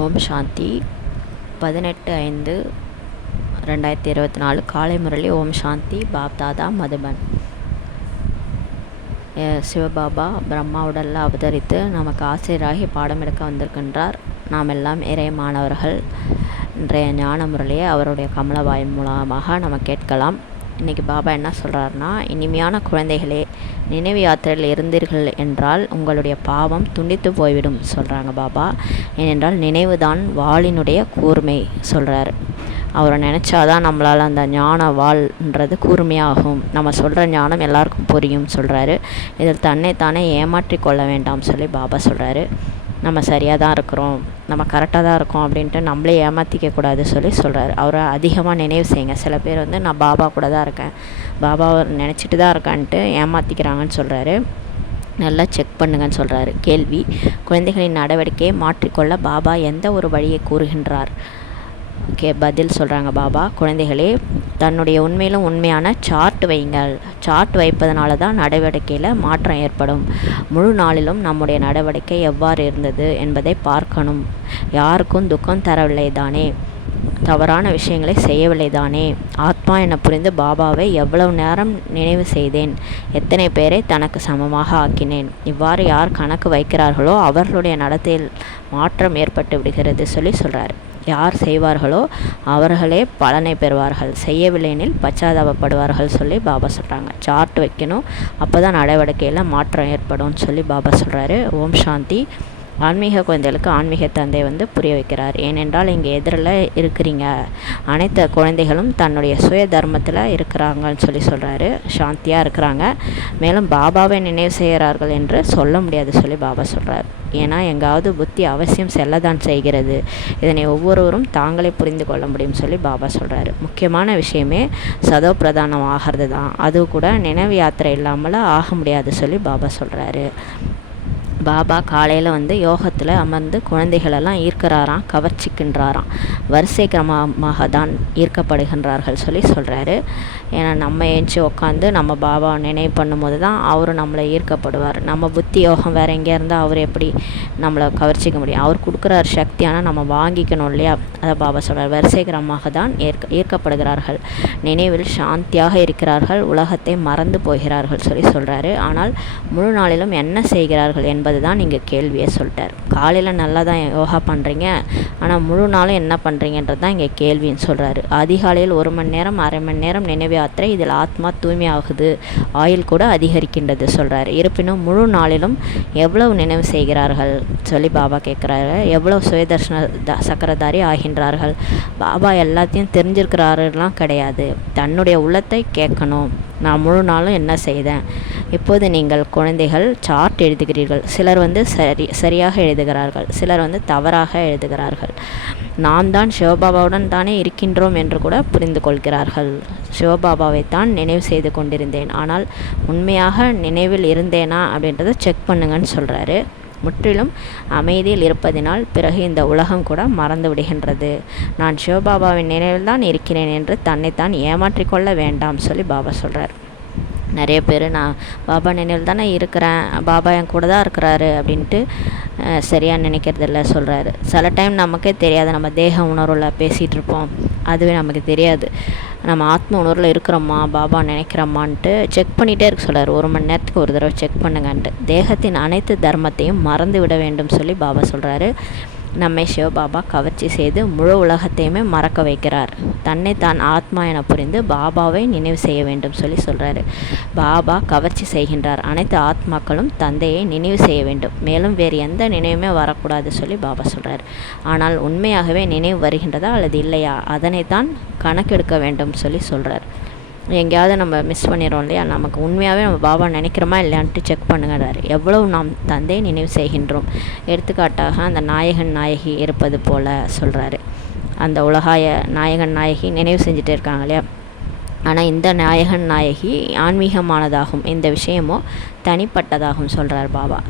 ஓம் சாந்தி 18/5/2024 காலை முரளி. ஓம் சாந்தி. பாப்தாதா மதுபன். சிவபாபா பிரம்மா உடலில் அவதரித்து நமக்கு ஆசிரியராகி பாடம் எடுக்க வந்திருக்கின்றார். நாம் எல்லாம் இறை மாணவர்கள். இன்றைய ஞான முரளியை அவருடைய கமலவாய் மூலமாக நம்ம கேட்கலாம். இன்றைக்கி பாபா என்ன சொல்கிறாருன்னா, இனிமையான குழந்தைகளே, நினைவு யாத்திரையில் இருந்தீர்கள் என்றால் உங்களுடைய பாவம் துண்டித்து போய்விடும் சொல்கிறாங்க பாபா. ஏனென்றால் நினைவு தான் வாளினுடைய கூர்மை சொல்கிறாரு. அவரை நினச்சாதான் நம்மளால் அந்த ஞான வாள்ன்றது கூர்மையாகும். நம்ம சொல்கிற ஞானம் எல்லாருக்கும் புரியும் சொல்கிறாரு. இதில் தன்னைத்தானே ஏமாற்றி கொள்ள வேண்டாம் சொல்லி பாபா சொல்கிறாரு. நம்ம சரியாக தான் இருக்கிறோம், நம்ம கரெக்டாக தான் இருக்கோம் அப்படின்ட்டு நம்மளே ஏமாற்றிக்கக்கூடாது சொல்லி சொல்கிறாரு. அவரை அதிகமாக நினைவு செய்யுங்க. சில பேர் நான் பாபா கூட தான் இருக்கேன், பாபாவை நினச்சிட்டு தான் இருக்கான்ட்டு ஏமாற்றிக்கிறாங்கன்னு சொல்கிறாரு. நல்லா செக் பண்ணுங்கன்னு சொல்கிறாரு. கேள்வி: குழந்தைகளின் நடவடிக்கையை மாற்றிக்கொள்ள பாபா எந்த ஒரு வழியை கூறுகின்றார்? பதில் சொல்கிறாங்க பாபா. குழந்தைகளே, தன்னுடைய உண்மையிலும் உண்மையான சார்ட் வைங்கள். சார்ட் வைப்பதனால தான் நடவடிக்கையில் மாற்றம் ஏற்படும். முழு நாளிலும் நம்முடைய நடவடிக்கை எவ்வாறு இருந்தது என்பதை பார்க்கணும். யாருக்கும் துக்கம் தரவில்லை தானே, தவறான விஷயங்களை செய்யவில்லை தானே, ஆத்மா என புரிந்து பாபாவை எவ்வளவு நேரம் நினைவு செய்தேன், எத்தனை பேரை தனக்கு சமமாக ஆக்கினேன். இவ்வாறு யார் கணக்கு வைக்கிறார்களோ அவர்களுடைய நடத்தையில் மாற்றம் ஏற்பட்டு விடுகிறது சொல்லி சொல்கிறார். யார் செய்வார்களோ அவர்களே பலனை பெறுவார்கள், செய்யவில்லையெனில் பச்சாதாபப்படுவார்கள் சொல்லி பாபா சொல்கிறாங்க. சார்ட் வைக்கணும், அப்போ தான் நடவடிக்கையில் மாற்றம் ஏற்படும் சொல்லி பாபா சொல்கிறாரு. ஓம் சாந்தி. ஆன்மீக குழந்தைகளுக்கு ஆன்மீக தந்தை புரிய வைக்கிறார். ஏனென்றால் இங்கே எதிரில் இருக்கிறீங்க அனைத்து குழந்தைகளும் தன்னுடைய சுய தர்மத்தில் இருக்கிறாங்கன்னு சொல்லி சொல்கிறாரு. சாந்தியாக இருக்கிறாங்க. மேலும் பாபாவை நினைவு செய்கிறார்கள் என்று சொல்ல முடியாது சொல்லி பாபா சொல்கிறார். ஏன்னா எங்காவது புத்தி அவசியம் செல்லதான் செய்கிறது. இதனை ஒவ்வொருவரும் தாங்களே புரிந்து கொள்ள முடியும் சொல்லி பாபா சொல்கிறாரு. முக்கியமான விஷயமே சதோ பிரதானம் ஆகிறது தான். அது கூட நினைவு யாத்திரை இல்லாமல் ஆக முடியாது சொல்லி பாபா சொல்கிறாரு. பாபா காலையில் யோகத்தில் அமர்ந்து குழந்தைகளெல்லாம் ஈர்க்கிறாராம், கவர்ச்சிக்கின்றாராம். வரிசை கிரமமாக தான் ஈர்க்கப்படுகின்றார்கள் சொல்லி சொல்கிறாரு. ஏன்னா நம்ம ஏஞ்சி உட்காந்து நம்ம பாபா நினைவு பண்ணும்போது தான் அவர் நம்மளை ஈர்க்கப்படுவார். நம்ம புத்தி யோகம் வேறு எங்கே இருந்தால் அவர் எப்படி நம்மளை கவர்ச்சிக்க முடியும்? அவர் கொடுக்குறார் சக்தி, ஆனால் நம்ம வாங்கிக்கணும் இல்லையா? அதை பாபா சொல்கிறார். வரிசை கிரமமாக தான் ஈர்க்கப்படுகிறார்கள். நினைவில் சாந்தியாக இருக்கிறார்கள், உலகத்தை மறந்து போகிறார்கள் சொல்லி சொல்கிறாரு. ஆனால் முழு நாளிலும் என்ன செய்கிறார்கள் என்பது தான் இங்கே கேள்வியை சொல்லிட்டார். காலையில் நல்லா தான் யோகா பண்ணுறீங்க, ஆனால் முழு நாளும் என்ன பண்ணுறீங்கன்றது தான் இங்கே கேள்வின்னு சொல்கிறாரு. அதிகாலையில் 1 மணி நேரம் 1/2 மணி நேரம் நினைவு யாத்திரை, இதில் ஆத்மா தூய்மையாகுது, ஆயுள் கூட அதிகரிக்கின்றது சொல்கிறாரு. இருப்பினும் முழு நாளிலும் எவ்வளவு நினைவு செய்கிறார்கள் சொல்லி பாபா கேட்குறாரு. எவ்வளவு சுயதர்ஷன சக்கரதாரி ஆகின்றார்கள்? பாபா எல்லாத்தையும் தெரிஞ்சிருக்கிறாருலாம் கிடையாது. தன்னுடைய உள்ளத்தை கேட்கணும். நான் முழு நாளும் என்ன செய்தேன்? இப்போது நீங்கள் குழந்தைகள் சார்ட் எழுதுகிறீர்கள். சிலர் சரியாக எழுதுகிறார்கள், சிலர் தவறாக எழுதுகிறார்கள். நாம் தான் சிவபாபாவுடன் தானே இருக்கின்றோம் என்று கூட புரிந்து கொள்கிறார்கள். சிவபாபாவை தான் நினைவு செய்து கொண்டிருந்தேன், ஆனால் உண்மையாக நினைவில் இருந்தேனா அப்படின்றத செக் பண்ணுங்கன்னு சொல்கிறாரு. முற்றிலும் அமைதியில் இருப்பதினால் பிறகு இந்த உலகம் கூட மறந்து விடுகின்றது. நான் சிவபாபாவின் நினைவில் தான் இருக்கிறேன் என்று தன்னைத்தான் ஏமாற்றிக்கொள்ள வேண்டாம் சொல்லி பாபா சொல்கிறார். நிறைய பேர் நான் பாபா நினைவில் தானே இருக்கிறேன், பாபா என் கூட தான் இருக்கிறாரு அப்படின்ட்டு சரியாக நினைக்கிறதில்ல சொல்கிறாரு. சில டைம் நமக்கே தெரியாது, நம்ம தேக உணர்வில் பேசிகிட்டு இருப்போம், அதுவே நமக்கு தெரியாது நம்ம ஆத்ம உணர்வில் இருக்கிறோமா, பாபா நினைக்கிறோமான்ட்டு செக் பண்ணிகிட்டே இருக்க சொல்கிறார். 1 மணி நேரத்துக்கு ஒரு தடவை செக் பண்ணுங்கன்ட்டு. தேகத்தின் அனைத்து தர்மத்தையும் மறந்து விட வேண்டும் சொல்லி பாபா சொல்கிறாரு. நம்மை சிவபாபா கவர்ச்சி செய்து முழு உலகத்தையுமே மறக்க வைக்கிறார். தன்னை தான் ஆத்மா என புரிந்து பாபாவை நினைவு செய்ய வேண்டும் சொல்லி சொல்கிறாரு. பாபா கவர்ச்சி செய்கின்றார். அனைத்து ஆத்மாக்களும் தந்தையை நினைவு செய்ய வேண்டும். மேலும் வேறு எந்த நினைவுமே வரக்கூடாது சொல்லி பாபா சொல்கிறார். ஆனால் உண்மையாகவே நினைவு வருகின்றதா அல்லது இல்லையா, அதனை தான் கணக்கெடுக்க வேண்டும் சொல்லி சொல்கிறார். எங்கேயாவது நம்ம மிஸ் பண்ணிடுறோம் இல்லையா, நமக்கு உண்மையாகவே நம்ம பாபா நினைக்கிறோமா இல்லையான்ட்டு செக் பண்ணுங்கிறாரு. எவ்வளவு நாம் தந்தையை நினைவு செய்கின்றோம்? எடுத்துக்காட்டாக அந்த நாயகன் நாயகி இருப்பது போல் சொல்கிறாரு. அந்த உலகாய நாயகன் நாயகி நினைவு செஞ்சுட்டு இருக்காங்க இல்லையா, ஆனால் இந்த நாயகன் நாயகி ஆன்மீகமானதாகும், இந்த விஷயமோ தனிப்பட்டதாகும் சொல்கிறார் பாபா.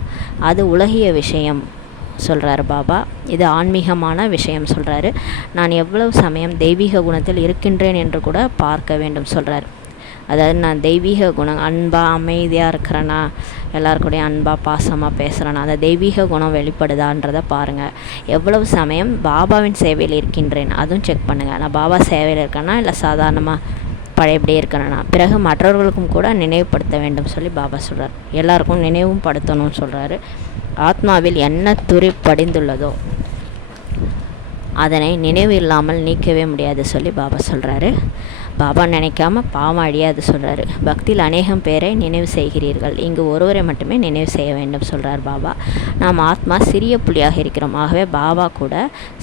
அது உலகிய விஷயம் சொல்கிறாரு பாபா, இது ஆன்மீகமான விஷயம் சொல்கிறாரு. நான் எவ்வளவு சமயம் தெய்வீக குணத்தில் இருக்கின்றேன் என்று கூட பார்க்க வேண்டும் சொல்கிறார். அதாவது நான் தெய்வீக குணம், அன்பாக அமைதியாக இருக்கிறேன்னா, எல்லாருக்கூடையும் அன்பாக பாசமாக பேசுகிறேன்னா, அந்த தெய்வீக குணம் வெளிப்படுதான்றதை பாருங்கள். எவ்வளவு சமயம் பாபாவின் சேவையில் இருக்கின்றேன் அதுவும் செக் பண்ணுங்கள். நான் பாபா சேவையில் இருக்கேன்னா இல்லை சாதாரணமாக பழையபடியே இருக்கிறேன்னா. பிறகு மற்றவர்களுக்கும் கூட நினைவுபடுத்த வேண்டும் சொல்லி பாபா சொல்கிறார். எல்லாருக்கும் நினைவும் படுத்தணும்னு சொல்கிறாரு. ஆத்மாவில் என்ன துரி படிந்துள்ளதோ அதனை நினைவு இல்லாமல் நீக்கவே முடியாது சொல்லி பாபா சொல்கிறாரு. பாபா நினைக்காம பாவம் அழியாது சொல்கிறாரு. பக்தியில் அநேகம் பேரை நினைவு செய்கிறீர்கள், இங்கு ஒருவரை மட்டுமே நினைவு செய்ய வேண்டும் சொல்கிறார் பாபா. நாம் ஆத்மா சிறிய புள்ளியாக இருக்கிறோம். ஆகவே பாபா கூட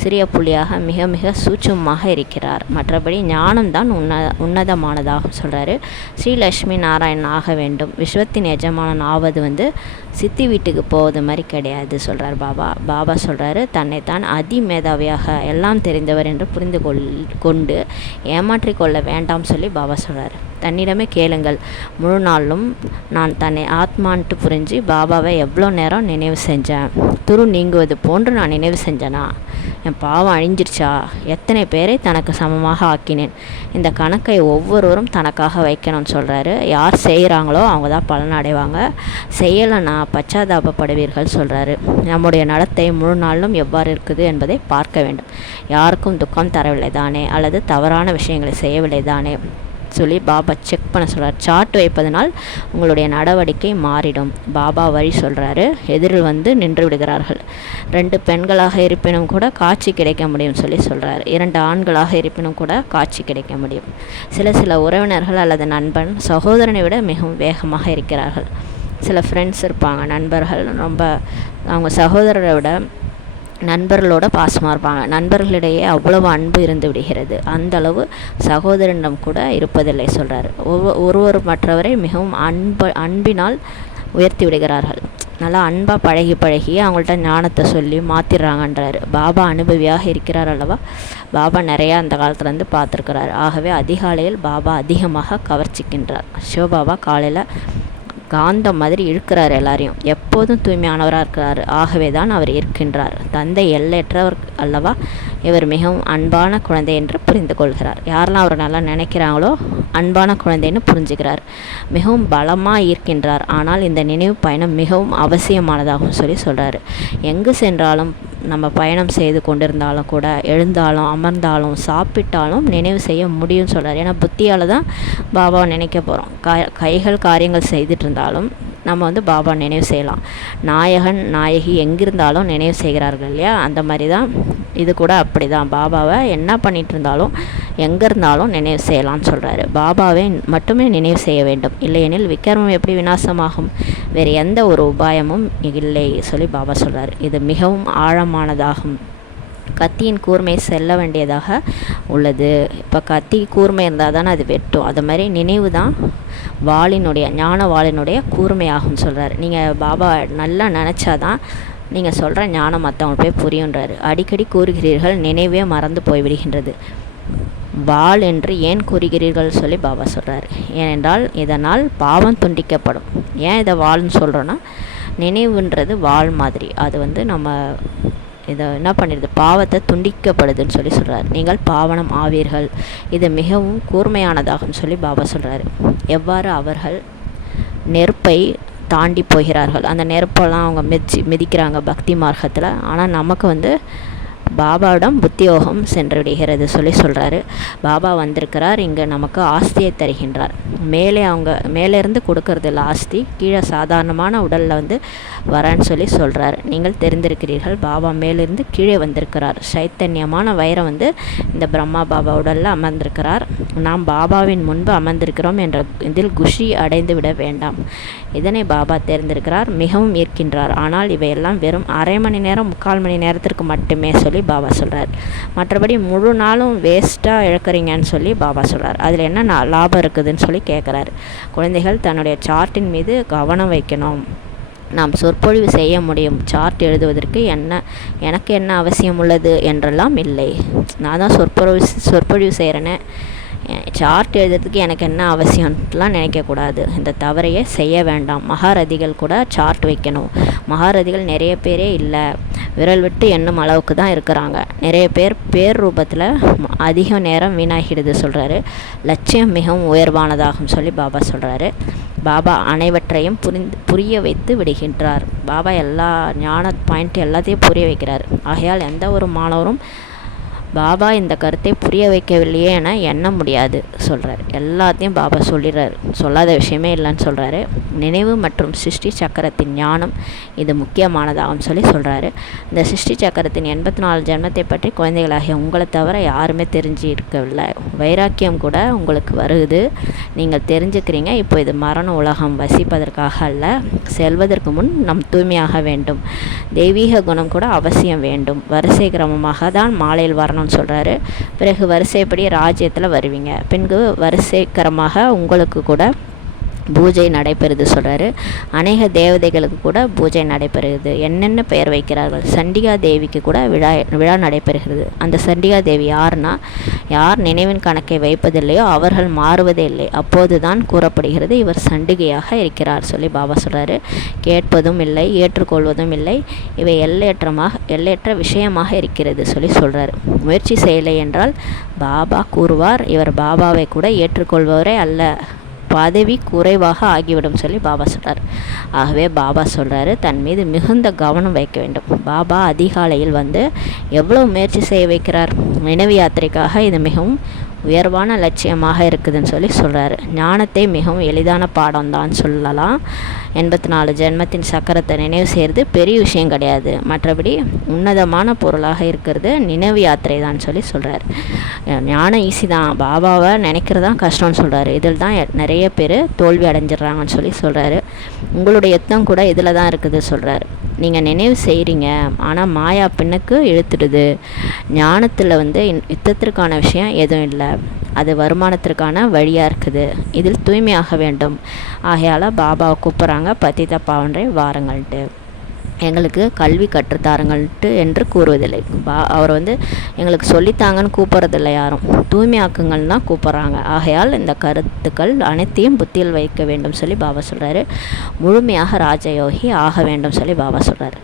சிறிய புள்ளியாக மிக மிக சூட்சமாக இருக்கிறார். மற்றபடி ஞானம்தான் உன்னதமானதாகும் சொல்கிறாரு. ஸ்ரீலக்ஷ்மி நாராயணன் ஆக வேண்டும். விஸ்வத்தின் எஜமானன் ஆவது சித்தி வீட்டுக்கு போவது மாதிரி கிடையாது சொல்கிறார் பாபா. பாபா சொல்கிறாரு, தன்னைத்தான் அதிமேதாவியாக எல்லாம் தெரிந்தவர் என்று புரிந்து கொண்டு ஏமாற்றிக்கொள்ள வேண்டாம் சொல்லி பாபா சொல்கிறார். தன்னிடமே கேளுங்கள். முழு நாளும் நான் தன்னை ஆத்மான்ட்டு புரிஞ்சு பாபாவை எவ்வளோ நேரம் நினைவு செஞ்சேன், துரு நீங்குவது போன்று நான் நினைவு செஞ்சேனா, என் பாவம் அழிஞ்சிருச்சா, எத்தனை பேரை தனக்கு சமமாக ஆக்கினேன். இந்த கணக்கை ஒவ்வொருவரும் தனக்காக வைக்கணும்னு சொல்கிறாரு. யார் செய்கிறாங்களோ அவங்க தான் பலன் அடைவாங்க, செய்யலைன்னா பச்சாதாபப்படுவீர்கள் சொல்கிறாரு. நம்முடைய நடத்தை முழு நாளும் எவ்வாறு இருக்குது என்பதை பார்க்க வேண்டும். யாருக்கும் துக்கம் தரவில்லை தானே, அல்லது தவறான விஷயங்களை செய்யவில்லை தானே சொல்லி பாபா செக் பண்ண சொல்கிறார். சார்ட் வைப்பதனால் உங்களுடைய நடவடிக்கை மாறிடும். பாபா வழி சொல்கிறாரு. எதிரில் நின்று விடுகிறார்கள். 2 பெண்களாக இருப்பினும் கூட காட்சி கிடைக்க முடியும் சொல்லி சொல்கிறார். 2 ஆண்களாக இருப்பினும் கூட காட்சி கிடைக்க முடியும். சில உறவினர்கள் அல்லது நண்பன் சகோதரனை விட மிகவும் வேகமாக இருக்கிறார்கள். சில ஃப்ரெண்ட்ஸ் இருப்பாங்க, நண்பர்கள் ரொம்ப அவங்க சகோதரரை விட நண்பர்களோட பாசமாக இருப்பாங்க. நண்பர்களிடையே அவ்வளவு அன்பு இருந்து விடுகிறது. அந்த அளவு சகோதரனிடம் கூட இருப்பதில்லை சொல்கிறார். ஒருவர் மற்றவரை மிகவும் அன்பினால் உயர்த்தி விடுகிறார்கள். நல்லா அன்பாக பழகி அவங்கள்ட்ட ஞானத்தை சொல்லி மாற்றிடுறாங்கன்றாரு. பாபா அனுபவியாக இருக்கிறார் அல்லவா. பாபா நிறையா அந்த காலத்துலேருந்து பார்த்துருக்கிறார். ஆகவே அதிகாலையில் பாபா அதிகமாக கவர்ச்சிக்கின்றார். சிவபாபா காலையில் காந்தம் மாதிரி இழுக்கிறார் எல்லாரையும். எப்போதும் தூய்மையானவராக இருக்கிறார். ஆகவே தான் அவர் இருக்கின்றார். தந்தை எல்லையற்றவர் அல்லவா. இவர் மிகவும் அன்பான குழந்தை என்று புரிந்து கொள்கிறார். யாரெல்லாம் அவர் நல்லா நினைக்கிறாங்களோ அன்பான குழந்தைன்னு புரிஞ்சுக்கிறார். மிகவும் பலமாக இருக்கின்றார். ஆனால் இந்த நினைவு பயணம் மிகவும் அவசியமானதாகும் சொல்லி சொல்கிறாரு. எங்கு சென்றாலும் நம்ம பயணம் செய்து கொண்டிருந்தாலும் கூட, எழுந்தாலும் அமர்ந்தாலும் சாப்பிட்டாலும் நினைவு செய்ய முடியும்னு சொல்கிறார். ஏன்னா புத்தியால் தான் பாபாவை நினைக்க போகிறோம். கைகள் காரியங்கள் செய்துட்டு இருந்தாலும் நம்ம பாபா நினைவு செய்யலாம். நாயகன் நாயகி எங்கிருந்தாலும் நினைவு செய்கிறார்கள் இல்லையா. அந்த மாதிரி தான் இது கூட அப்படி தான். பாபாவை என்ன பண்ணிகிட்டு இருந்தாலும் எங்கே இருந்தாலும் நினைவு செய்யலாம்னு சொல்கிறாரு. பாபாவை மட்டுமே நினைவு செய்ய வேண்டும். இல்லையெனில் விக்ரமம் எப்படி விநாசமாகும்? வேறு எந்த ஒரு உபாயமும் இல்லை சொல்லி பாபா சொல்கிறார். இது மிகவும் ஆழமானதாகும். கத்தியின் கூர்மை செல்ல வேண்டியதாக உள்ளது. இப்போ கத்தி கூர்மை இருந்தால் தானே அது வெட்டும். அது மாதிரி நினைவு தான் ஞான வாளினுடைய கூர்மையாகும் சொல்கிறார். நீங்கள் பாபா நல்லா நினச்சாதான் நீங்கள் சொல்கிற ஞானம் மற்றவங்க போய் புரியுன்றாரு. அடிக்கடி கூறுகிறீர்கள், நினைவே மறந்து போய்விடுகின்றது. வாள் என்று ஏன் கூறுகிறீர்கள் சொல்லி பாபா சொல்கிறார். ஏனென்றால் இதனால் பாவம் துண்டிக்கப்படும். ஏன் இதை வாள்னு சொல்கிறோன்னா, நினைவுன்றது வாள் மாதிரி. அது நம்ம இதை என்ன பண்ணிடுது, பாவத்தை துண்டிக்கப்படுதுன்னு சொல்லி சொல்கிறார். நீங்கள் பாவனம் ஆவீர்கள். இது மிகவும் கூர்மையானதாகும் சொல்லி பாபா சொல்கிறாரு. எவ்வாறு அவர்கள் நெருப்பை தாண்டி போகிறார்கள். அந்த நெருப்பெல்லாம் அவங்க மிதிக்கிறாங்க பக்தி மார்க்கத்தில். ஆனால் நமக்கு பாபாவிடம் புத்தியோகம் சென்று விடுகிறது சொல்லி சொல்கிறாரு. பாபா வந்திருக்கிறார், இங்கே நமக்கு ஆஸ்தியை தருகின்றார். மேலேருந்து கொடுக்கறது இல்லை ஆஸ்தி, கீழே சாதாரணமான உடலில் வரேன்னு சொல்லி சொல்கிறார். நீங்கள் தெரிந்திருக்கிறீர்கள், பாபா மேலிருந்து கீழே வந்திருக்கிறார். சைத்தன்யமான வைரம் இந்த பிரம்மா பாபா உடலில் அமர்ந்திருக்கிறார். நாம் பாபாவின் முன்பு அமர்ந்திருக்கிறோம் என்ற இதில் குஷி அடைந்து விட வேண்டாம். இதனை பாபா தெரிந்திருக்கிறார், மிகவும் ஈர்க்கின்றார். ஆனால் இவையெல்லாம் வெறும் அரை மணி நேரம் 3/4 மணி நேரத்திற்கு மட்டுமே சொல்லி பாபா சொல்கிறார். மற்றபடி முழு நாளும் வேஸ்ட்டாக இழக்கிறீங்கன்னு சொல்லி பாபா சொல்கிறார். அதில் என்ன லாபம் இருக்குதுன்னு சொல்லி கேட்குறாரு. குழந்தைகள் தன்னுடைய சார்ட்டின் மீது கவனம் வைக்கணும். நாம் சொற்பொழிவு செய்ய முடியும், சார்ட் எழுதுவதற்கு எனக்கு என்ன அவசியம் உள்ளது என்றெல்லாம் இல்லை. நான் தான் சொற்பொழிவு செய்கிறேனே, சார்ட் எழுதுறதுக்கு எனக்கு என்ன அவசியம்லாம் நினைக்கக்கூடாது. இந்த தவறையே செய்ய வேண்டாம். மகாரதிகள் கூட சார்ட் வைக்கணும். மகாரதிகள் நிறைய பேரே இல்லை, விரல் விட்டு எண்ணும் அளவுக்கு தான் இருக்கிறாங்க. நிறைய பேர் ரூபத்தில் அதிக நேரம் வீணாகிடுது சொல்கிறாரு. லட்சியம் மிகவும் உயர்வானதாகும் சொல்லி பாபா சொல்கிறாரு. பாபா அனைவற்றையும் புரிய வைத்து விடுகின்றார். பாபா எல்லா ஞான பாயிண்ட் எல்லாத்தையும் புரிய வைக்கிறார். ஆகையால் எந்த ஒரு மாணவரும் பாபா இந்த கருத்தை புரிய வைக்கவில்லையே என எண்ண முடியாது சொல்கிறார். எல்லாத்தையும் பாபா சொல்லிடுறாரு, சொல்லாத விஷயமே இல்லைன்னு சொல்கிறாரு. நினைவு மற்றும் சிருஷ்டி சக்கரத்தின் ஞானம் இது முக்கியமானதாகும் சொல்லி சொல்கிறாரு. இந்த சிருஷ்டி சக்கரத்தின் 84 ஜென்மத்தை பற்றி குழந்தைகளாகிய உங்களை தவிர யாருமே தெரிஞ்சு இருக்கவில்லை. வைராக்கியம் கூட உங்களுக்கு வருது, நீங்கள் தெரிஞ்சுக்கிறீங்க. இப்போ இது மரண உலகம் வசிப்பதற்காக அல்ல, செல்வதற்கு முன் நம் தூய்மையாக வேண்டும். தெய்வீக குணம் கூட அவசியம் வேண்டும். வரிசை கிரமமாக தான் மாலையில் வரணும் சொல்கிறாரு. பிறகு வரிசைப்படி ராஜ்யத்தில் வருவீங்க. பின்பு வரிசைக்கரமாக உங்களுக்கு கூட பூஜை நடைபெறுது சொல்கிறாரு. அநேக தேவதைகளுக்கு கூட பூஜை நடைபெறுகிறது. என்னென்ன பெயர் வைக்கிறார்கள். சண்டிகா தேவிக்கு கூட விழா நடைபெறுகிறது. அந்த சண்டிகா தேவி யாருன்னா, யார் நினைவின் கணக்கை வைப்பதில்லையோ அவர்கள் மாறுவதே இல்லை. அப்போது தான் கூறப்படுகிறது இவர் சண்டிகையாக இருக்கிறார் சொல்லி பாபா சொல்கிறாரு. கேட்பதும் இல்லை, ஏற்றுக்கொள்வதும் இல்லை. இவை எல்லையற்ற விஷயமாக இருக்கிறது சொல்லி சொல்கிறாரு. முயற்சி செய்யலை என்றால் பாபா கூறுவார், இவர் பாபாவை கூட ஏற்றுக்கொள்பவரே அல்ல, பதவி குறைவாக ஆகிவிடும் சொல்லி பாபா சொல்கிறார். ஆகவே பாபா சொல்கிறாரு, தன் மீது மிகுந்த கவனம் வைக்க வேண்டும். பாபா அதிகாலையில் வந்து எவ்வளோ முயற்சி செய்ய வைக்கிறார். நினைவு யாத்திரைக்காக இது மிகவும் உயர்வான லட்சியமாக இருக்குதுன்னு சொல்லி சொல்கிறாரு. ஞானத்தை மிகவும் எளிதான பாடம் தான் சொல்லலாம். 84 ஜென்மத்தின் சக்கரத்தை நினைவு செய்கிறது பெரிய விஷயம் கிடையாது. மற்றபடி உன்னதமான பொருளாக இருக்கிறது நினைவு யாத்திரை தான் சொல்லி சொல்கிறார். ஞானம் ஈஸி தான், பாபாவை நினைக்கிறது தான் கஷ்டம்னு சொல்கிறாரு. இதில் தான் நிறைய பேர் தோல்வி அடைஞ்சிட்றாங்கன்னு சொல்லி சொல்கிறாரு. உங்களுடைய யுத்தம் கூட இதில் தான் இருக்குது சொல்கிறாரு. நீங்கள் நினைவு செய்கிறீங்க, ஆனால் மாயா பின்னுக்கு இழுத்துடுது. ஞானத்தில் வந்து யுத்தத்திற்கான விஷயம் எதுவும் இல்லை, அது வருமானத்திற்கான வழியாக இருக்குது. இதில் தூய்மையாக வேண்டும். ஆகையால் பாபாவை கூப்பிட்றாங்க, பத்தித பாவன்றை வாருங்கள்ட்டு, எங்களுக்கு கல்வி கற்றுத்தாருங்கள்ட்டு என்று கூறுவதில்லை. அவர் வந்து எங்களுக்கு சொல்லித்தாங்கன்னு கூப்பிட்றதில்லை, யாரும் தூய்மையாக்குங்கள் தான் கூப்பிட்றாங்க. ஆகையால் இந்த கருத்துக்கள் அனைத்தையும் புத்தியில் வைக்க வேண்டும் சொல்லி பாபா சொல்கிறாரு. முழுமையாக ராஜயோகி ஆக வேண்டும் சொல்லி பாபா சொல்கிறாரு.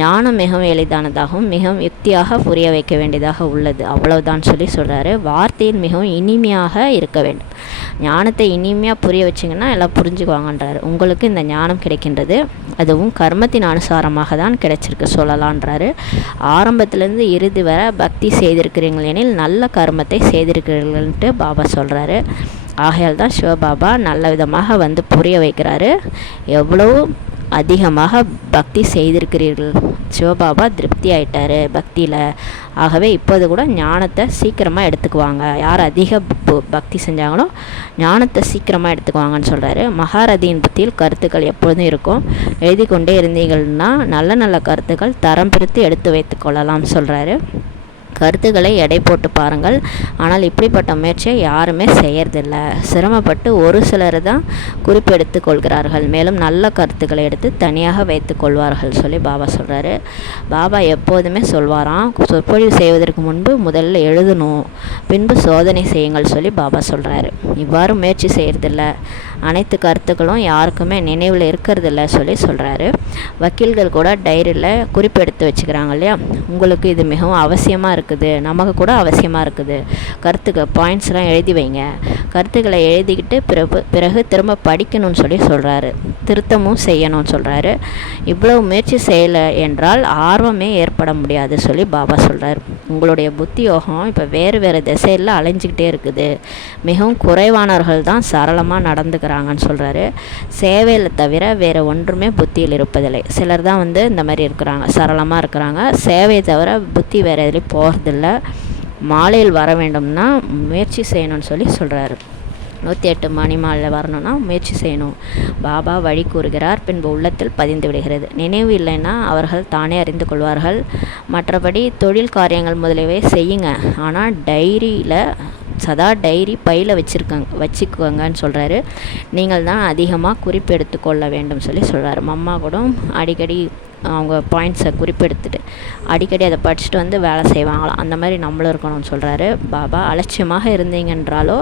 ஞானம் மிகவும் எளிதானதாகவும் மிகவும் யுக்தியாக புரிய வைக்க வேண்டியதாக உள்ளது, அவ்வளவுதான் சொல்லி சொல்கிறாரு. வார்த்தையில் மிகவும் இனிமையாக இருக்க வேண்டும். ஞானத்தை இனிமையாக புரிய வச்சிங்கன்னா எல்லாம் புரிஞ்சுக்குவாங்கன்றாரு. உங்களுக்கு இந்த ஞானம் கிடைக்கின்றது, அதுவும் கர்மத்தின் அனுசாரமாக தான் கிடைச்சிருக்கு சொல்லலான்றாரு. ஆரம்பத்திலேருந்து இறுதி வரை பக்தி செய்திருக்கிறீர்கள் எனில் நல்ல கர்மத்தை செய்திருக்கிறீர்கள்ன்ட்டு பாபா சொல்கிறாரு. ஆகையால் தான் சிவபாபா நல்ல விதமாக வந்து புரிய வைக்கிறாரு. எவ்வளவு அதிகமாக பக்தி செய்திருக்கிறீர்கள். சிவபாபா திருப்தி ஆயிட்டாரு பக்தியில். ஆகவே இப்போது கூட ஞானத்தை சீக்கிரமாக எடுத்துக்குவாங்க. யார் அதிக பக்தி செஞ்சாங்களோ ஞானத்தை சீக்கிரமாக எடுத்துக்குவாங்கன்னு சொல்கிறாரு. மகாரதியின் புத்தியில் கருத்துக்கள் எப்பொழுதும் இருக்கும். எழுதி கொண்டே இருந்தீங்கன்னா நல்ல நல்ல கருத்துக்கள் தரம் பிரித்து எடுத்து வைத்து கொள்ளலாம் சொல்கிறாரு. கருத்துக்களை எடை போட்டு பாருங்கள். ஆனால் இப்படிப்பட்ட முயற்சியை யாருமே செய்யறதில்லை. சிரமப்பட்டு ஒரு சிலர் தான் குறிப்பெடுத்து கொள்கிறார்கள். மேலும் நல்ல கருத்துக்களை எடுத்து தனியாக வைத்து கொள்வார்கள் சொல்லி பாபா சொல்கிறாரு. பாபா எப்போதுமே சொல்வாராம், சொற்பொழிவு செய்வதற்கு முன்பு முதல்ல எழுதணும், பின்பு சோதனை செய்யுங்கள் சொல்லி பாபா சொல்கிறாரு. இவ்வாறு முயற்சி செய்யறதில்ல. அனைத்து கருத்துக்களும் யாருக்குமே நினைவில் இருக்கிறதில்ல சொல்லி சொல்கிறாரு. வக்கீல்கள் கூட டைரியில் குறிப்பெடுத்து வச்சுக்கிறாங்க இல்லையா. உங்களுக்கு இது மிகவும் அவசியமாக இருக்குது, நமக்கு கூட அவசியமாக இருக்குது. கருத்துக்கள் பாயிண்ட்ஸ்லாம் எழுதி வைங்க. கருத்துக்களை எழுதிக்கிட்டு பிறகு திரும்ப படிக்கணும்னு சொல்லி சொல்கிறாரு. திருத்தமும் செய்யணும்னு சொல்கிறாரு. இவ்வளவு முயற்சி செய்யலை என்றால் ஆர்வமே ஏற்பட முடியாது சொல்லி பாபா சொல்கிறார். உங்களுடைய புத்தி யோகம் இப்போ வேறு திசையில் அலைஞ்சிக்கிட்டே இருக்குது. மிகவும் குறைவானவர்கள் தான் சரளமாக நடந்துக்கிறாங்கன்னு சொல்கிறாரு. சேவையில் தவிர வேறு ஒன்றுமே புத்தியில் இருப்பதில்லை. சிலர் தான் வந்து இந்த மாதிரி இருக்கிறாங்க, சரளமாக இருக்கிறாங்க. சேவையை தவிர புத்தி வேறு எதுலேயும் போகிறதில்ல. மாலையில் வர வேண்டும்னா முயற்சி செய்யணும்னு சொல்லி சொல்கிறாரு. 108 மணி மாலையில் வரணும்னா முயற்சி செய்யணும். பாபா வழி கூறுகிறார், பின்பு உள்ளத்தில் பதிந்து விடுகிறது. நினைவு இல்லைன்னா அவர்கள் தானே அறிந்து கொள்வார்கள். மற்றபடி தொழில் காரியங்கள் முதலியவை செய்யுங்க, ஆனால் டைரியில் சதா டைரி பையில் வச்சுக்கோங்கன்னு சொல்கிறாரு. நீங்கள் தான் அதிகமாக குறிப்பெடுத்து கொள்ள வேண்டும் சொல்லி சொல்கிறாரு. மம்மா கூட அடிக்கடி அவங்க பாயிண்ட்ஸை குறிப்பெடுத்துட்டு அடிக்கடி அதை படிச்சுட்டு வந்து வேலை செய்வாங்களாம். அந்த மாதிரி நம்மளும் இருக்கணும்னு சொல்கிறாரு பாபா. அலட்சியமாக இருந்தீங்கன்றாலோ,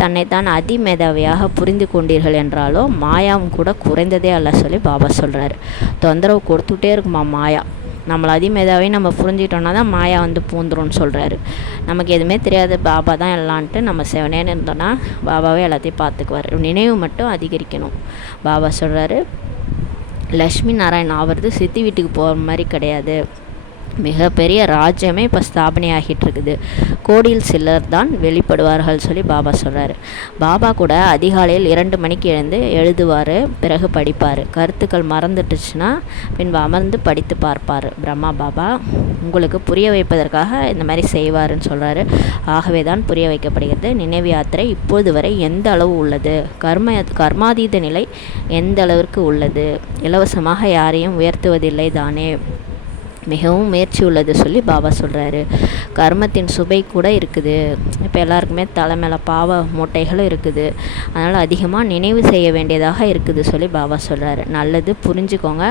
தன்னைத்தான் அதிமேதாவியாக புரிந்து கொண்டீர்கள் என்றாலோ மாயாவும் கூட குறைந்ததே அல்ல சொல்லி பாபா சொல்கிறாரு. தொந்தரவு கொடுத்துட்டே இருக்குமா மாயா. நம்மளை அதிமேதாவே நம்ம புரிஞ்சிட்டோன்னா தான் மாயா வந்து பூந்துரும்னு சொல்கிறாரு. நமக்கு எதுவுமே தெரியாது, பாபா தான் எல்லான்ட்டு நம்ம செவனேன்னு இருந்தோன்னா பாபாவே எல்லாத்தையும் பார்த்துக்குவார். நினைவு மட்டும் அதிகரிக்கணும். பாபா சொல்கிறாரு, லக்ஷ்மி நாராயண் ஆகிறது சித்தி வீட்டுக்கு போகிற மாதிரி கிடையாது. மிகப்பெரிய ராஜ்யமே இப்போ ஸ்தாபனை ஆகிட்டு இருக்குது. கோடியில் சிலர் தான் வெளிப்படுவார்கள் சொல்லி பாபா சொல்கிறாரு. பாபா கூட அதிகாலையில் 2 மணிக்கு எழுதுவார், பிறகு படிப்பார். கருத்துக்கள் மறந்துட்டுச்சுன்னா பின்பு அமர்ந்து படித்து பார்ப்பார். பிரம்மா பாபா உங்களுக்கு புரிய வைப்பதற்காக இந்த மாதிரி செய்வாருன்னு சொல்கிறாரு. ஆகவே தான் புரிய வைக்கப்படுகிறது. நினைவு யாத்திரை இப்போது வரை எந்த அளவு உள்ளது, கர்மாதீத நிலை எந்த அளவிற்கு உள்ளது, இலவசமாக யாரையும் உயர்த்துவதில்லை தானே, மிகவும் முயற்சி உள்ளது சொல்லி பாபா சொல்கிறாரு. கர்மத்தின் சுவை கூட இருக்குது. இப்போ எல்லாருக்குமே தலை மேலே பாவ மூட்டைகளும் இருக்குது. அதனால் அதிகமாக நினைவு செய்ய வேண்டியதாக இருக்குது சொல்லி பாபா சொல்கிறாரு. நல்லது, புரிஞ்சுக்கோங்க.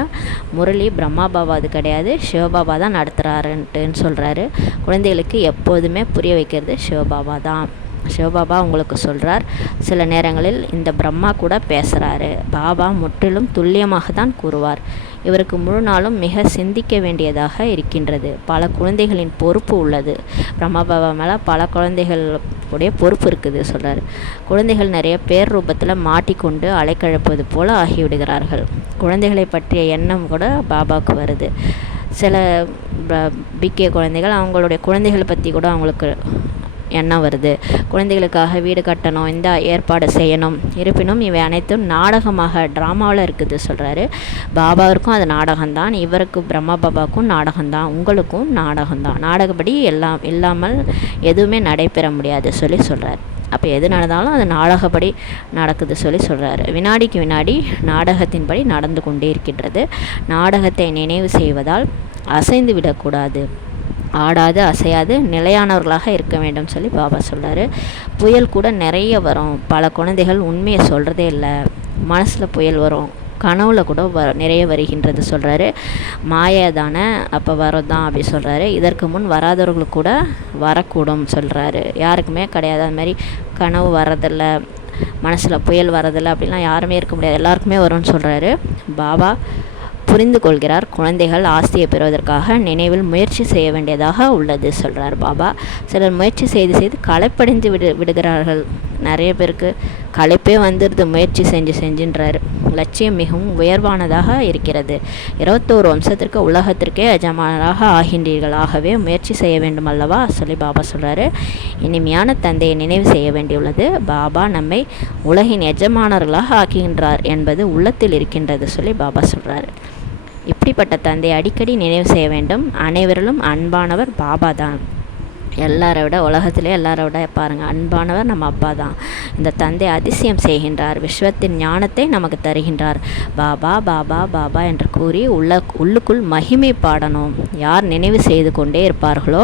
முரளி பிரம்மா பாபா அது கிடையாது, சிவபாபா தான் நடத்துகிறாருன்ட்டுன்னு சொல்கிறாரு. குழந்தைகளுக்கு எப்போதுமே புரிய வைக்கிறது சிவபாபா தான். சிவபாபா உங்களுக்கு சொல்கிறார். சில நேரங்களில் இந்த பிரம்மா கூட பேசுகிறாரு. பாபா முற்றிலும் துல்லியமாக தான் கூறுவார். இவருக்கு முழு நாளும் மிக சிந்திக்க வேண்டியதாக இருக்கின்றது. பல குழந்தைகளின் பொறுப்பு உள்ளது. பிரம்மா பாபா மேலே பல குழந்தைகளுடைய பொறுப்பு இருக்குது சொல்கிறார். குழந்தைகள் நிறைய பேர் ரூபத்தில் மாட்டிக்கொண்டு அலைக்கழப்பது போல ஆகிவிடுகிறார்கள். குழந்தைகளை பற்றிய எண்ணம் கூட பாபாவுக்கு வருது. சில பிகே குழந்தைகள் அவங்களுடைய குழந்தைகளை பற்றி கூட அவங்களுக்கு எண்ணம் வருது. குழந்தைகளுக்காக வீடு கட்டணும், இந்த ஏற்பாடு செய்யணும். இருப்பினும் இவை அனைத்தும் நாடகமாக ட்ராமாவில் இருக்குது சொல்கிறாரு. பாபாவிற்கும் அது நாடகம்தான், இவருக்கு பிரம்மா பாபாவுக்கும் நாடகம்தான், உங்களுக்கும் நாடகம்தான். நாடகப்படி இல்லாமல் எதுவுமே நடைபெற முடியாது சொல்லி சொல்கிறார். அப்போ எது நடந்தாலும் அது நாடகப்படி நடக்குது சொல்லி சொல்கிறாரு. வினாடிக்கு வினாடி நாடகத்தின்படி நடந்து கொண்டே இருக்கின்றது. நாடகத்தை நினைவு செய்வதால் அசைந்து விடக்கூடாது. ஆடாது அசையாது நிலையானவர்களாக இருக்க வேண்டும் சொல்லி பாபா சொல்கிறாரு. புயல் கூட நிறைய வரும். பல குழந்தைகள் உண்மையை சொல்கிறதே இல்லை. மனசில் புயல் வரும், கனவுல கூட நிறைய வருகின்றது சொல்கிறாரு. மாயா தானே, அப்போ வரதான் அப்படி சொல்கிறாரு. இதற்கு முன் வராதவர்களுக்கு கூட வரக்கூடும் சொல்கிறாரு. யாருக்குமே கிடையாது அது மாதிரி கனவு வர்றதில்லை, மனசில் புயல் வரதில்லை அப்படின்லாம் யாருமே இருக்க முடியாது, எல்லாருக்குமே வரும்னு சொல்கிறாரு. பாபா புரிந்து கொள்கிறார். குழந்தைகள் ஆஸ்தியை பெறுவதற்காக நினைவில் முயற்சி செய்ய வேண்டியதாக உள்ளது சொல்கிறார் பாபா. சிலர் முயற்சி செய்து களைப்படைந்து விடுகிறார்கள். நிறைய பேருக்கு களைப்பே வந்துடுது முயற்சி செஞ்சுன்றாரு. லட்சியம் மிகவும் உயர்வானதாக இருக்கிறது. 21 வம்சத்திற்கு உலகத்திற்கே எஜமானராக ஆகின்றீர்கள். ஆகவே முயற்சி செய்ய வேண்டும் அல்லவா சொல்லி பாபா சொல்கிறாரு. இனிமையான தந்தையை நினைவு செய்ய வேண்டியுள்ளது. பாபா நம்மை உலகின் எஜமானர்களாக ஆக்குகின்றார் என்பது உள்ளத்தில் இருக்கின்றது சொல்லி பாபா சொல்கிறாரு. இப்படிப்பட்ட தந்தையை அடிக்கடி நினைவு செய்ய வேண்டும். அனைவரிலும் அன்பானவர் பாபா தான். எல்லாரை விட உலகத்திலே எல்லாரை விட பாருங்கள் அன்பானவர் நம்ம அப்பா தான். இந்த தந்தை அதிசயம் செய்கின்றார். விஸ்வத்தின் ஞானத்தை நமக்கு தருகின்றார். பாபா பாபா பாபா என்று கூறி உள்ளுக்குள் மகிமை பாடணும். யார் நினைவு செய்து கொண்டே இருப்பார்களோ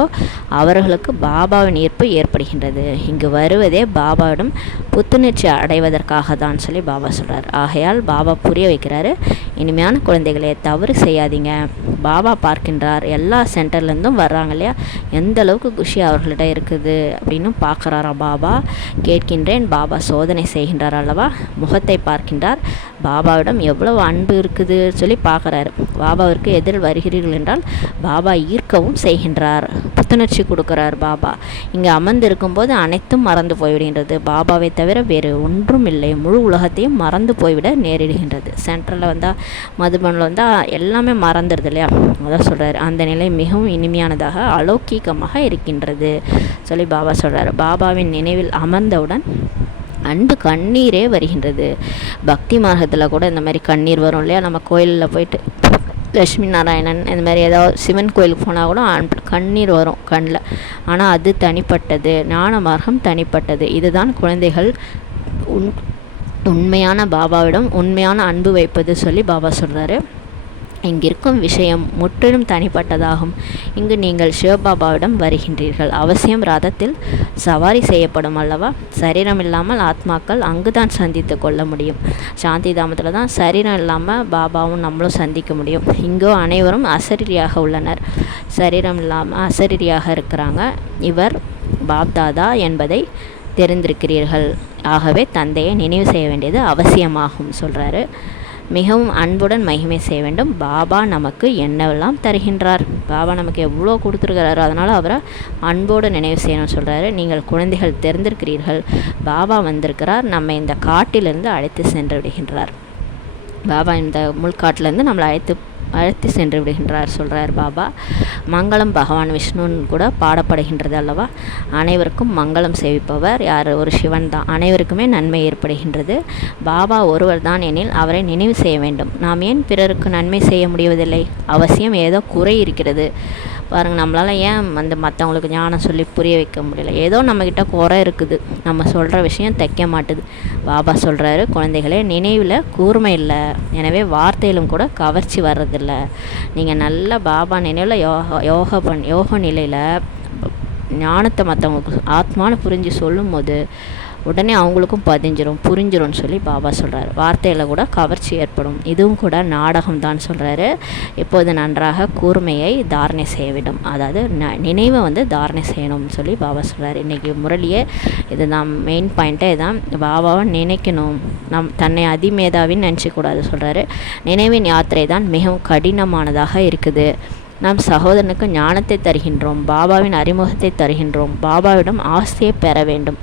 அவர்களுக்கு பாபாவின் ஈர்ப்பு ஏற்படுகின்றது. இங்கு வருவதே பாபாவிடம் புத்துணர்ச்சி அடைவதற்காக தான் சொல்லி பாபா சொல்கிறார். ஆகையால் பாபா புரிய வைக்கிறாரு. இனிமையான குழந்தைகளே, தவறு செய்யாதீங்க. பாபா பார்க்கின்றார். எல்லா சென்டர்லேருந்தும் வர்றாங்க இல்லையா, எந்த அளவுக்கு குஷி அவர்களிடம் இருக்குது அப்படின்னு பார்க்குறாராம் பாபா. கேட்கின்றேன், பாபா சோதனை செய்கின்றார் அல்லவா, முகத்தை பார்க்கின்றார். பாபாவிடம் எவ்வளவு அன்பு இருக்குது சொல்லி பார்க்குறாரு. பாபாவிற்கு எதிரில் வருகிறீர்கள் என்றால் பாபா ஈர்க்கவும் செய்கின்றார், புத்துணர்ச்சி கொடுக்குறார் பாபா. இங்கே அமர்ந்து இருக்கும்போது அனைத்தும் மறந்து போய்விடுகின்றது. பாபாவை தவிர வேறு ஒன்றும் இல்லை. முழு உலகத்தையும் மறந்து போய்விட நேரிடுகின்றது. சென்ட்ரலில் வந்தால், மதுபனில் வந்தால் எல்லாமே மறந்துடுது இல்லையா, அதான் சொல்கிறார். அந்த நிலை மிகவும் இனிமையானதாக அலௌகீகமாக இருக்கின்றது சொல்லி பாபா சொல்கிறார். பாபாவின் நினைவில் அமர்ந்தவுடன் அன்பு கண்ணீரே வருகின்றது. பக்தி மார்க்கத்தில் கூட இந்த மாதிரி கண்ணீர் வரும் இல்லையா. நம்ம கோயிலில் போயிட்டு லக்ஷ்மி நாராயணன் இந்த மாதிரி ஏதாவது சிவன் கோயிலுக்கு போனால் கூட கண்ணீர் வரும் கண்ணில். ஆனால் அது தனிப்பட்டது, ஞான மார்க்கம் தனிப்பட்டது. இதுதான் குழந்தைகள் உண்மையான பாபாவிடம் உண்மையான அன்பு வைப்பது சொல்லி பாபா சொல்கிறாரு. இங்கிருக்கும் விஷயம் முற்றிலும் தனிப்பட்டதாகும். இங்கு நீங்கள் சிவபாபாவிடம் வருகின்றீர்கள். அவசியம் ரதத்தில் சவாரி செய்யப்படும் அல்லவா? சரீரம் இல்லாமல் ஆத்மாக்கள் அங்குதான் சந்தித்து கொள்ள முடியும். சாந்தி தாமத்தில் தான் சரீரம் இல்லாமல் பாபாவும் நம்மளும் சந்திக்க முடியும். இங்கோ அனைவரும் அசரீரியாக உள்ளனர். சரீரம் இல்லாமல் அசரீரியாக இருக்கிறாங்க. இவர் பாப்தாதா என்பதை தெரிந்திருக்கிறீர்கள். ஆகவே தந்தையை நினைவு செய்ய வேண்டியது அவசியமாகும் சொல்கிறாரு. மிகவும் அன்புடன் மகிமை செய்ய வேண்டும். பாபா நமக்கு என்னவெல்லாம் தருகின்றார், பாபா நமக்கு எவ்வளோ கொடுத்துருக்கிறாரு, அதனால் அவரை அன்போடு நினைவு செய்யணும்னு சொல்கிறாரு. நீங்கள் குழந்தைகள் தெரிந்திருக்கிறீர்கள். பாபா வந்திருக்கிறார், நம்ம இந்த காட்டிலிருந்து அழைத்து சென்று விடுகின்றார். பாபா இந்த முள்காட்டிலேருந்து நம்மளை அழைத்து சென்று விடுகின்றார் சொல்கிறார் பாபா. மங்களம் பகவான் விஷ்ணுன்னு கூட பாடப்படுகின்றது அல்லவா? அனைவருக்கும் மங்களம் சேவிப்பவர் யார்? ஒரு சிவன் தான். அனைவருக்குமே நன்மை ஏற்படுகின்றது. பாபா ஒருவர் தான் எனில் அவரை நினைவு செய்ய வேண்டும். நாம் ஏன் பிறருக்கு நன்மை செய்ய முடிவதில்லை? அவசியம் ஏதோ குறை இருக்கிறது பாருங்கள். நம்மளால் ஏன் மற்றவங்களுக்கு ஞானம் சொல்லி புரிய வைக்க முடியல? ஏதோ நம்மக்கிட்ட குறை இருக்குது, நம்ம சொல்கிற விஷயம் தைக்க மாட்டுது. பாபா சொல்கிறாரு, குழந்தைகளே, நினைவில் கூர்மை இல்லை, எனவே வார்த்தையிலும் கூட கவர்ச்சி வர்றதில்லை. நீங்கள் நல்ல பாபா நினைவில் யோக நிலையில் ஞானத்தை மற்றவங்களுக்கு ஆத்மானு புரிஞ்சு சொல்லும் போது உடனே அவங்களுக்கும் புரிஞ்சிரும்னு சொல்லி பாபா சொல்கிறார். வார்த்தையில் கூட கவர்ச்சி ஏற்படும். இதுவும் கூட நாடகம் தான் சொல்கிறாரு. இப்போது நன்றாக கூர்மையை தாரணை செய்ய வேண்டும், அதாவது நினைவை தாரணை செய்யணும்னு சொல்லி பாபா சொல்கிறார். இன்றைக்கி முரளியே இதுதான் மெயின் பாயிண்ட்டே தான். பாபாவை நினைக்கணும், தன்னை அதிமேதாவின்னு நினச்சிக்கூடாது சொல்கிறாரு. நினைவின் யாத்திரை தான் மிகவும் கடினமானதாக இருக்குது. நாம் சகோதரனுக்கு ஞானத்தை தருகின்றோம், பாபாவின் அறிமுகத்தை தருகின்றோம், பாபாவிடம் ஆசையை பெற வேண்டும்.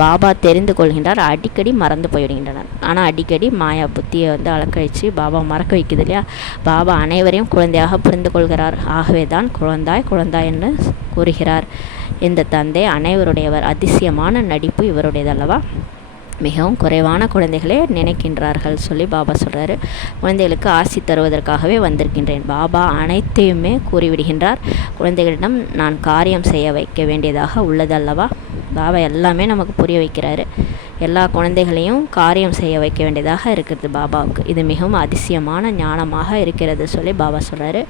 பாபா தெரிந்து கொள்கின்றார், அடிக்கடி மறந்து போய்விடுகின்றனர். ஆனால் அடிக்கடி மாயா புத்தியை அலக்கழித்து பாபா மறக்க வைக்குது இல்லையா? பாபா அனைவரையும் குழந்தையாக புரிந்து கொள்கிறார். ஆகவே தான் குழந்தாய் என்று கூறுகிறார். இந்த தந்தை அனைவருடையவர். அதிசயமான நடிப்பு இவருடையதல்லவா? மிகவும் குறைவான குழந்தைகளே நினைக்கின்றார்கள் சொல்லி பாபா சொல்கிறாரு. குழந்தைகளுக்கு ஆசி தருவதற்காகவே வந்திருக்கின்றேன். பாபா அனைத்தையுமே கூறிவிடுகின்றார். குழந்தைகளிடம் நான் காரியம் செய்ய வைக்க வேண்டியதாக உள்ளதல்லவா? பாபா எல்லாமே நமக்கு புரிய வைக்கிறாரு. எல்லா குழந்தைகளையும் காரியம் செய்ய வைக்க வேண்டியதாக இருக்கிறது பாபாவுக்கு. இது மிகவும் அதிசயமான ஞானமாக இருக்கிறது சொல்லி பாபா சொல்கிறாரு.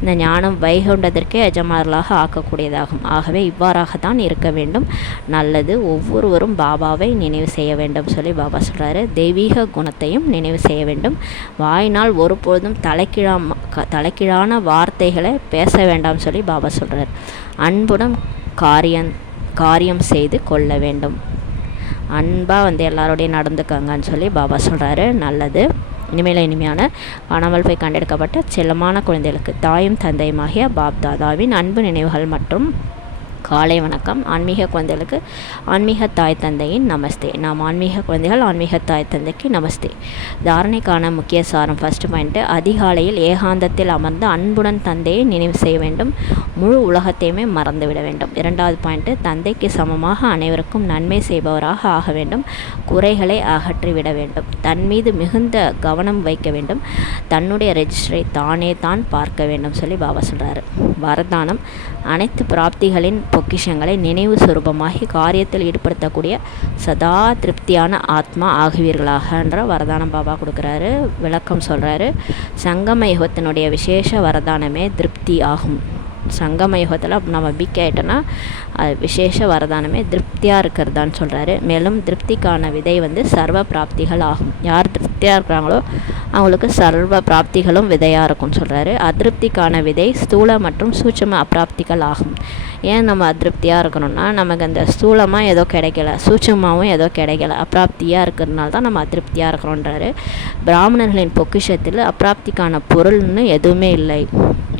இந்த ஞானம் வைகுண்டதற்கே எஜமானர்களாக ஆக்கக்கூடியதாகும். ஆகவே இவ்வாறாகத்தான் இருக்க வேண்டும். நல்லது. ஒவ்வொருவரும் பாபாவை நினைவு செய்ய வேண்டும் சொல்லி பாபா சொல்கிறாரு. தெய்வீக குணத்தையும் நினைவு செய்ய வேண்டும். வாயினால் ஒருபொழுதும் தலைக்கீழான வார்த்தைகளை பேச வேண்டாம் சொல்லி பாபா சொல்கிறார். அன்புடன் காரியம் செய்து கொள்ள வேண்டும். அன்பாக எல்லாரோடையும் நடந்துக்கங்கன்னு சொல்லி பாபா சொல்கிறாரு. நல்லது. இனிமையான காணாமல் போய் கண்டெடுக்கப்பட்ட செல்லமான குழந்தைகளுக்கு தாயும் தந்தையுமாகிய பாப்தாதாவின் அன்பு நினைவுகள் மற்றும் காலை வணக்கம். ஆன்மீக குழந்தைகளுக்கு ஆன்மீக தாய் தந்தையின் நமஸ்தே. நாம் ஆன்மீக குழந்தைகள் ஆன்மீக தாய் தந்தைக்கு நமஸ்தே. தாரணைக்கான முக்கிய சாரம். ஃபர்ஸ்ட் பாயிண்ட்டு, அதிகாலையில் ஏகாந்தத்தில் அமர்ந்து அன்புடன் தந்தையை நினைவு செய்ய வேண்டும். முழு உலகத்தையுமே மறந்துவிட வேண்டும். இரண்டாவது பாயிண்ட்டு, தந்தைக்கு சமமாக அனைவருக்கும் நன்மை செய்பவராக ஆக வேண்டும். குறைகளை அகற்றிவிட வேண்டும். தன் மீது மிகுந்த கவனம் வைக்க வேண்டும். தன்னுடைய ரெஜிஸ்டரை தானே தான் பார்க்க வேண்டும் சொல்லி பாபா சொல்கிறாரு. வரதானம். அனைத்து பிராப்திகளின் பொக்கிஷங்களை நினைவு சுரூபமாகி காரியத்தில் ஈடுபடுத்தக்கூடிய சதா திருப்தியான ஆத்மா ஆகுவீர்களாகன்ற வரதானம் பாபா கொடுக்குறாரு. விளக்கம் சொல்கிறாரு. சங்கம யுகத்தினுடைய விசேஷ வரதானமே திருப்தி ஆகும். சங்கம யுகத்தில் நம்ம பிக் ஆகிட்டோன்னா அது விசேஷ வரதானமே திருப்தியாக இருக்கிறதான்னு சொல்கிறாரு. மேலும் திருப்திக்கான விதை சர்வ பிராப்திகள் ஆகும். யார் திருப்தியாக இருக்கிறாங்களோ அவங்களுக்கு சர்வ பிராப்திகளும் விதையாக இருக்கும்னு சொல்கிறாரு. அதிருப்திக்கான விதை ஸ்தூல மற்றும் சூட்சும அப்பிராப்திகள் ஆகும். ஏன் நம்ம அதிருப்தியாக இருக்கணும்னா நமக்கு அந்த ஸ்தூலமாக ஏதோ கிடைக்கல, சூட்சமாகவும் ஏதோ கிடைக்கல, அப்பிராப்தியாக இருக்கிறதுனால தான் நம்ம அதிருப்தியாக இருக்கிறோன்றாரு. பிராமணர்களின் பொக்கிஷத்தில் அப்பிராப்திக்கான பொருள்னு எதுவுமே இல்லை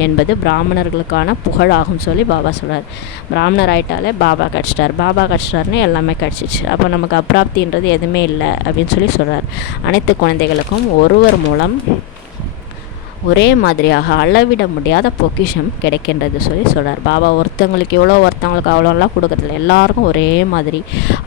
என்பது பிராமணர்களுக்கான புகழாகும் சொல்லி பாபா சொல்கிறார். பிராமணர் ஆகிட்டாலே பாபா கிடச்சிட்டாருன்னு எல்லாமே கிடச்சிச்சு. அப்போ நமக்கு அப்பிராப்தின்றது எதுவுமே இல்லை அப்படின்னு சொல்லி சொல்கிறார். அனைத்து குழந்தைகளுக்கும் ஒருவர் மூலம் ஒரே மாதிரியாக அளவிட முடியாத பொக்கிஷம் கிடைக்கின்றது சொல்லி சொல்கிறார். பாபா ஒருத்தவங்களுக்கு இவ்வளோ ஒருத்தவங்களுக்கு அவ்வளோலாம் கொடுக்கறதில்ல, எல்லாருக்கும் ஒரே மாதிரி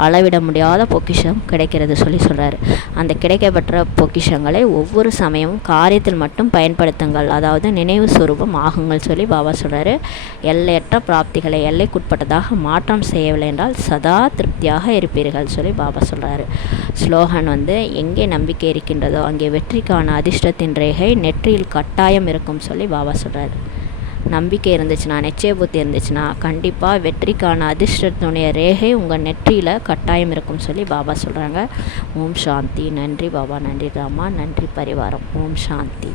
அளவிட முடியாத பொக்கிஷம் கிடைக்கிறது சொல்லி சொல்கிறார். அந்த கிடைக்கப்பெற்ற பொக்கிஷங்களை ஒவ்வொரு சமயமும் காரியத்தில் மட்டும் பயன்படுத்துங்கள், அதாவது நினைவு சுரூபம் ஆகுங்கள் சொல்லி பாபா சொல்கிறாரு. எல்லையற்ற பிராப்திகளை எல்லைக்குட்பட்டதாக மாற்றம் செய்யவில்லை என்றால் சதா திருப்தியாக இருப்பீர்கள் சொல்லி பாபா சொல்கிறாரு. ஸ்லோகன் எங்கே நம்பிக்கை இருக்கின்றதோ அங்கே வெற்றிக்கான அதிர்ஷ்டத்தின் ரேகை நெற்றியில் கட்டாயம் இருக்கும் சொல்லி பாபா சொல்கிறார். நம்பிக்கை இருந்துச்சுன்னா, நிச்சய புத்தி இருந்துச்சுன்னா கண்டிப்பாக வெற்றிக்கான அதிர்ஷ்டத்துடைய ரேகை உங்கள் நெற்றியில் கட்டாயம் இருக்கும் சொல்லி பாபா சொல்கிறாங்க. ஓம் சாந்தி. நன்றி பாபா, நன்றி ராமா, நன்றி பரிவாரம். ஓம் சாந்தி.